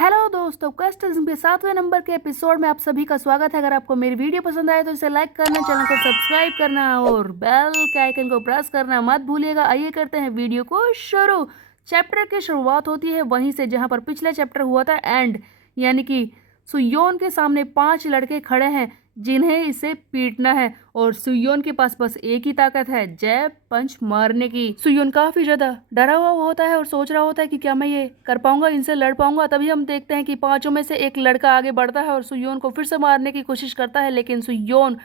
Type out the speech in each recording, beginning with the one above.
Hello दोस्तों, question के 7वें number के एपिसोड में आप सभी का स्वागत है। अगर आपको मेरी वीडियो पसंद आए तो इसे लाइक करना, चैनल को सब्सक्राइब करना और बेल के आइकन को प्रेस करना मत भूलिएगा। आइए करते हैं वीडियो को शुरू। चैप्टर की शुरुआत होती है वहीं से जहां पर पिछले चैप्टर हुआ था एंड, यानी कि सुयोन के सामने 5 लड़के खड़े हैं जिन्हें इसे पीटना है और सुयोन के पास बस एक ही ताकत है, जैब पंच मारने की। सुयोन काफी ज्यादा डरा हुआ होता है और सोच रहा होता है कि क्या मैं ये कर पाऊंगा, इनसे लड़ पाऊंगा। तभी हम देखते हैं कि 5 में से एक लड़का आगे बढ़ता है और सुयोन को फिर से मारने की कोशिश करता है, लेकिन सुयोन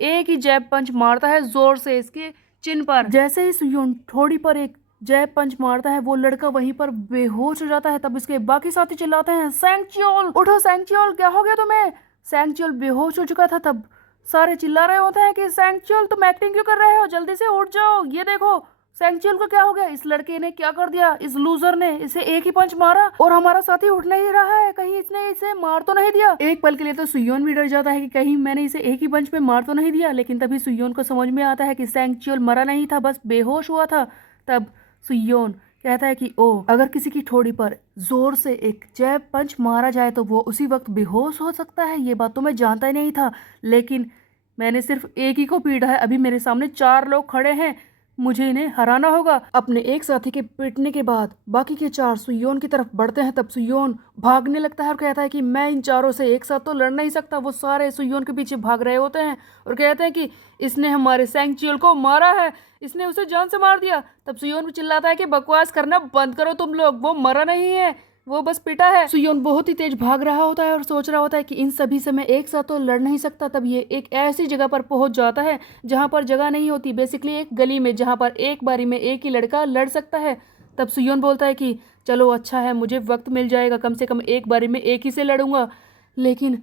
एक ही जैब पंच मारता है जोर से इसके चिन पर। जैसे ही सुयोन थोड़ी पर एक जैब पंच मारता है वो लड़का वहीं पर बेहोश हो जाता है। तब इसके बाकी साथी चिल्लाते हैं, सैंक्चुअल उठो, सैंक्चुअल क्या हो गया तुम्हें। सैंक्चुअल बेहोश हो चुका था। तब सारे चिल्ला रहे होते हैं कि सैंक्चुअल तुम एक्टिंग क्यों कर रहे हो, जल्दी से उठ जाओ, ये देखो सैंक्चुअल को क्या हो गया। इस लड़के ने क्या कर दिया, इस लूजर ने इसे एक ही पंच मारा और हमारा साथी उठ नहीं रहा है, कहीं इसने इसे मार तो नहीं दिया। एक पल के लिए तो सुयोन भी डर जाता है कि कहीं मैंने इसे एक ही पंच में मार तो नहीं दिया, लेकिन तभी सुयोन को समझ में आता है कि सैंक्चुअल मरा नहीं था, बस बेहोश हुआ था। तब सुयोन कहता है कि ओ, अगर किसी की ठोड़ी पर जोर से एक जैब पंच मारा जाए तो वो उसी वक्त बेहोश हो सकता है। ये बात तो मैं जानता ही नहीं था, लेकिन मैंने सिर्फ एक ही को पीटा है। अभी मेरे सामने 4 लोग खड़े हैं, मुझे इन्हें हराना होगा। अपने एक साथी के पीटने के बाद बाकी के 4 सुयोन की तरफ बढ़ते हैं। तब सुयोन भागने लगता है और कहता है कि मैं इन 4 से एक साथ तो लड़ नहीं सकता। वो सारे सुयोन के पीछे भाग रहे होते हैं और कहते हैं कि इसने हमारे सैंक्चुअल को मारा है, इसने उसे जान से मार दिया। तब सुयोन भी चिल्लाता है कि बकवास करना बंद करो तुम लोग, वो मरा नहीं है, वो बस पिटा है। सुयोन बहुत ही तेज भाग रहा होता है और सोच रहा होता है कि इन सभी से मैं एक साथ तो लड़ नहीं सकता। तब ये एक ऐसी जगह पर पहुंच जाता है जहां पर जगह नहीं होती, बेसिकली एक गली में, जहां पर एक बारी में एक ही लड़का लड़ सकता है। तब सुयोन बोलता है कि चलो अच्छा है, मुझे वक्त मिल जाएगा, कम से कम एक बारी में एक ही से लड़ूंगा, लेकिन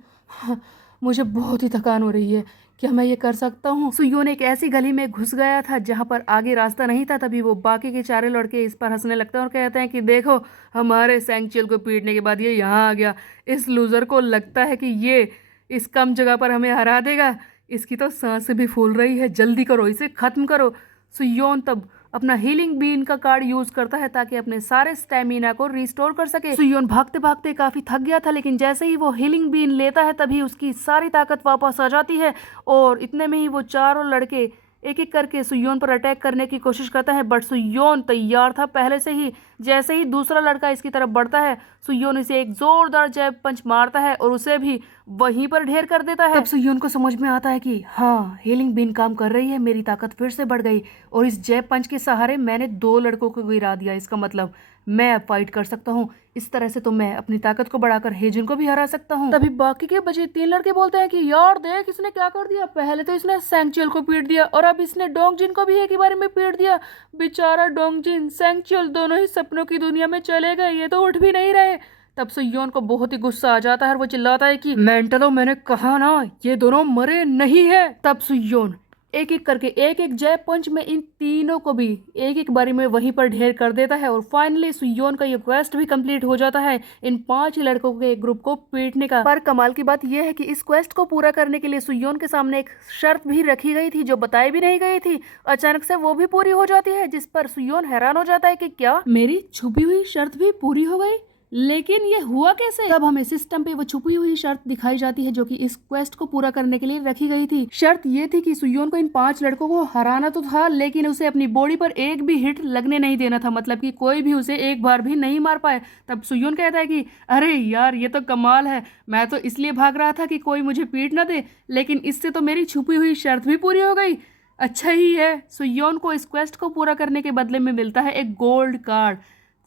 मुझे बहुत ही थकान हो रही है, क्या मैं ये कर सकता हूँ। सुयोन एक ऐसी गली में घुस गया था जहां पर आगे रास्ता नहीं था। तभी वो बाकी के 4 लड़के इस पर हंसने लगते हैं और कहते हैं कि देखो, हमारे सैंक्चुअल को पीटने के बाद ये यहाँ आ गया। इस लूजर को लगता है कि ये इस कम जगह पर हमें हरा देगा। इसकी तो सांसें भी फूल रही है, जल्दी करो, इसे खत्म करो। सुयोन तब अपना हीलिंग बीन का कार्ड यूज करता है ताकि अपने सारे स्टेमिना को रिस्टोर कर सके। सुयोन भागते भागते काफी थक गया था, लेकिन जैसे ही वो हीलिंग बीन लेता है तभी उसकी सारी ताकत वापस आ जाती है और इतने में ही वो 4 लड़के एक एक करके सुयोन पर अटैक करने की कोशिश करता है। बट सुयोन तैयार था पहले से ही। जैसे ही दूसरा लड़का इसकी तरफ बढ़ता है, सुयोन इसे एक जोरदार जैब पंच मारता है और उसे भी वहीं पर ढेर कर देता है। तब सुयोन को समझ में आता है कि हाँ, हीलिंग बीन काम कर रही है, मेरी ताकत फिर से बढ़ गई और इस जैब पंच के सहारे मैंने 2 लड़कों को गिरा दिया। इसका मतलब मैं अब फाइट कर सकता हूँ। इस तरह से तो मैं अपनी ताकत को बढ़ाकर हेजुन को भी हरा सकता हूँ। तभी बाकी के बचे 3 लड़के बोलते हैं कि यार देख, इसने क्या कर दिया, पहले तो इसने सैंक्चुअल को पीट दिया और अब इसने डोंगजिन को भी एक ही बार में पीट दिया। बेचारा डोंगजिन सैंक्चुअल दोनों ही सपनों की दुनिया में चले गए, ये तो उठ भी नहीं रहे। तब सुयोन को बहुत ही गुस्सा आ जाता है और वो चिल्लाता है कि मेंटलो, मैंने कहा ना, ये दोनों मरे नहीं है। तब सुयोन एक एक करके एक एक जैब पंच में इन तीनों को भी एक एक बारी में वहीं पर ढेर कर देता है और फाइनली सुयोन का ये क्वेस्ट भी कंप्लीट हो जाता है, इन 5 लड़कों के ग्रुप को पीटने का। पर कमाल की बात यह है कि इस क्वेस्ट को पूरा करने के लिए सुयोन के सामने एक शर्त भी रखी गई थी जो बताई भी नहीं गई थी। अचानक से वो भी पूरी हो जाती है, जिस पर सुयोन हैरान हो जाता है कि क्या मेरी छुपी हुई शर्त भी पूरी हो गई, लेकिन ये हुआ कैसे। तब हमें सिस्टम पे वो छुपी हुई शर्त दिखाई जाती है जो कि इस क्वेस्ट को पूरा करने के लिए रखी गई थी। शर्त ये थी कि सुयोन को इन 5 लड़कों को हराना तो था, लेकिन उसे अपनी बॉडी पर एक भी हिट लगने नहीं देना था, मतलब कि कोई भी उसे एक बार भी नहीं मार पाए। तब सुयोन कहता है कि अरे यार, ये तो कमाल है, मैं तो इसलिए भाग रहा था कि कोई मुझे पीट ना दे, लेकिन इससे तो मेरी छुपी हुई शर्त भी पूरी हो गई। अच्छा ही है। सुयोन को इस क्वेस्ट को पूरा करने के बदले में मिलता है एक गोल्ड कार्ड।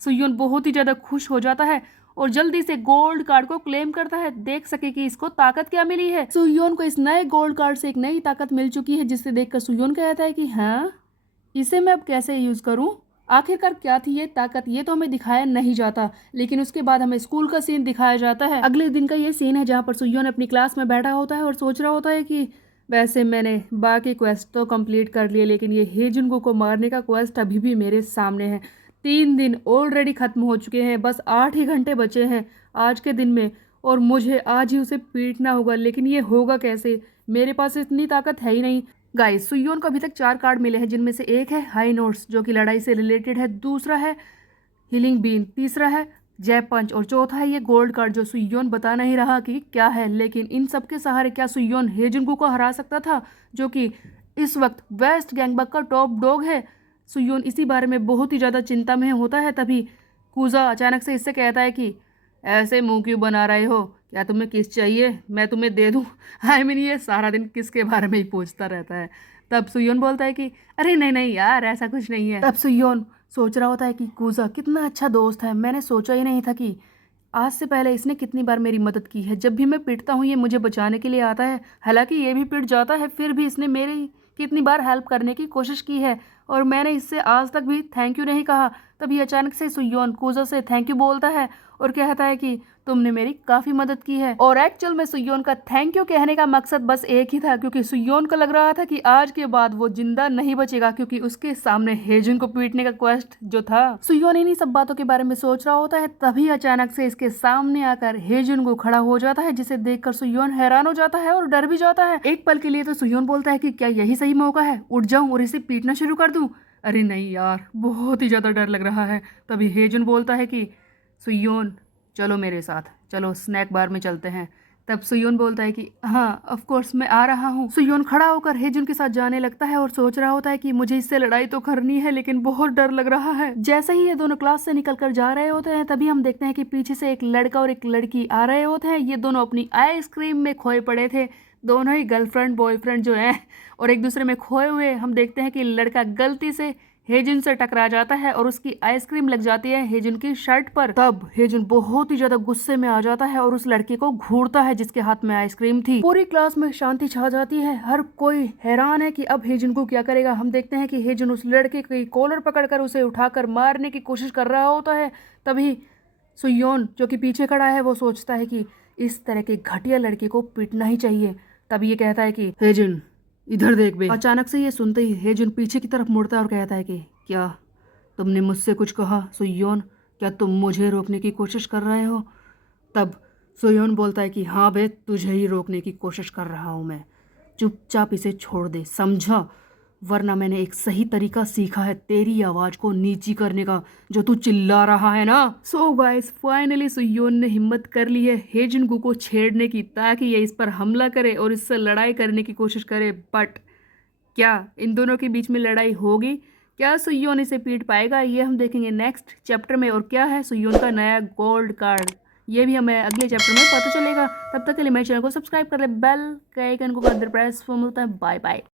सुयोन बहुत ही ज्यादा खुश हो जाता है और जल्दी से गोल्ड कार्ड को क्लेम करता है, देख सके कि इसको ताकत क्या मिली है। सुयोन को इस नए गोल्ड कार्ड से एक नई ताकत मिल चुकी है, जिसे देखकर सुयोन कहता है कि हाँ, इसे मैं अब कैसे यूज करूं। आखिरकार क्या थी ये ताकत, ये तो हमें दिखाया नहीं जाता, लेकिन उसके बाद हमें स्कूल का सीन दिखाया जाता है। अगले दिन का ये सीन है जहाँ पर सुयोन अपनी क्लास में बैठा होता है और सोच रहा होता है कि वैसे मैंने बाकी क्वेस्ट तो कंप्लीट कर लिए, लेकिन ये हेजुनको को मारने का क्वेस्ट अभी भी मेरे सामने है। 3 दिन ऑलरेडी खत्म हो चुके हैं, बस 8 ही घंटे बचे हैं आज के दिन में और मुझे आज ही उसे पीटना होगा, लेकिन ये होगा कैसे, मेरे पास इतनी ताकत है ही नहीं। गाइस, सुयोन को अभी तक 4 कार्ड मिले हैं, जिनमें से एक है हाई नोट्स जो कि लड़ाई से रिलेटेड है, दूसरा है हीलिंग बीन, तीसरा है जय पंच, और चौथा है ये गोल्ड कार्ड जो सुयोन बता नहीं रहा कि क्या है। लेकिन इन सब के सहारे क्या सुयोन हेजुंगू को हरा सकता था, जो कि इस वक्त वेस्ट गैंगबक का टॉप डॉग है। सुयोन इसी बारे में बहुत ही ज़्यादा चिंता में होता है। तभी कूजा अचानक से इससे कहता है कि ऐसे मुंह क्यों बना रहे हो, क्या तुम्हें किस चाहिए, मैं तुम्हें दे दूँ। आई मीन ये सारा दिन किसके बारे में ही पूछता रहता है। तब सुयोन बोलता है कि अरे नहीं नहीं यार, ऐसा कुछ नहीं है। तब सुयोन सोच रहा होता है कि कूजा कितना अच्छा दोस्त है, मैंने सोचा ही नहीं था कि आज से पहले इसने कितनी बार मेरी मदद की है। जब भी मैं पिटता हूँ ये मुझे बचाने के लिए आता है, हालांकि ये भी पिट जाता है, फिर भी इसने मेरी कितनी बार हेल्प करने की कोशिश की है और मैंने इससे आज तक भी थैंक यू नहीं कहा। तभी अचानक से सुयोन कूजा से थैंक यू बोलता है और कहता है कि तुमने मेरी काफ़ी मदद की है। और एक्चुअल में सुयोन का थैंक यू कहने का मकसद बस एक ही था, क्योंकि सुयोन को लग रहा था कि आज के बाद वो जिंदा नहीं बचेगा, क्योंकि उसके सामने हेजुन को पीटने का क्वेस्ट जो था। सुयोन इन्हीं सब बातों के बारे में सोच रहा होता है, तभी अचानक से इसके सामने आकर हेजुन को खड़ा हो जाता है, जिसे देखकर सुयोन हैरान हो जाता है और डर भी जाता है। एक पल के लिए तो सुयोन बोलता है कि क्या यही सही मौका है, उठ जाऊं और इसे पीटना शुरू कर दूं। अरे नहीं यार, बहुत ही ज्यादा डर लग रहा है। तभी हेजुन बोलता है कि सुयोन चलो मेरे साथ, चलो स्नैक बार में चलते हैं। तब सुयोन बोलता है कि हाँ ऑफ कोर्स मैं आ रहा हूँ। सुयोन खड़ा होकर हेजुन के साथ जाने लगता है और सोच रहा होता है कि मुझे इससे लड़ाई तो करनी है, लेकिन बहुत डर लग रहा है। जैसे ही ये दोनों क्लास से निकल कर जा रहे होते हैं, तभी हम देखते हैं कि पीछे से एक लड़का और एक लड़की आ रहे होते हैं। ये दोनों अपनी आइसक्रीम में खोए पड़े थे, दोनों ही गर्लफ्रेंड बॉयफ्रेंड जो है, और एक दूसरे में खोए हुए। हम देखते हैं कि लड़का गलती से हेजुन से टकरा जाता है और उसकी आइसक्रीम लग जाती है हेजुन की शर्ट पर। तब हेजुन बहुत ही ज्यादा गुस्से में आ जाता है और उस लड़के को घूरता है जिसके हाथ में आइसक्रीम थी। पूरी क्लास में शांति छा जाती है, हर कोई हैरान है कि अब हेजुन को क्या करेगा। हम देखते हैं कि हेजुन उस लड़के की कॉलर पकड़कर उसे उठाकर मारने की कोशिश कर रहा होता है। तभी सुयोन जो कि पीछे खड़ा है वो सोचता है कि इस तरह के घटिया लड़के को पीटना ही चाहिए। तब ये कहता है कि हेजुन इधर देख बे। अचानक से ये सुनते ही हेजुन पीछे की तरफ मुड़ता है और कहता है कि क्या तुमने मुझसे कुछ कहा सुयोन, क्या तुम मुझे रोकने की कोशिश कर रहे हो। तब सुयोन बोलता है कि हाँ बे, तुझे ही रोकने की कोशिश कर रहा हूँ मैं, चुपचाप इसे छोड़ दे समझा, वरना मैंने एक सही तरीका सीखा है तेरी आवाज़ को नीची करने का, जो तू चिल्ला रहा है ना। सो गाइस फाइनली सुयोन ने हिम्मत कर ली है हेजुन को छेड़ने की, ताकि ये इस पर हमला करे और इससे लड़ाई करने की कोशिश करे। बट क्या इन दोनों के बीच में लड़ाई होगी, क्या सुयोन इसे पीट पाएगा, ये हम देखेंगे नेक्स्ट चैप्टर में। और क्या है सुयोन का नया गोल्ड कार्ड, ये भी हमें अगले चैप्टर में पता चलेगा। तब तक के लिए मेरे चैनल को सब्सक्राइब कर ले, बेल के आइकन को कर दे प्रेस। मिलता है, बाय बाय।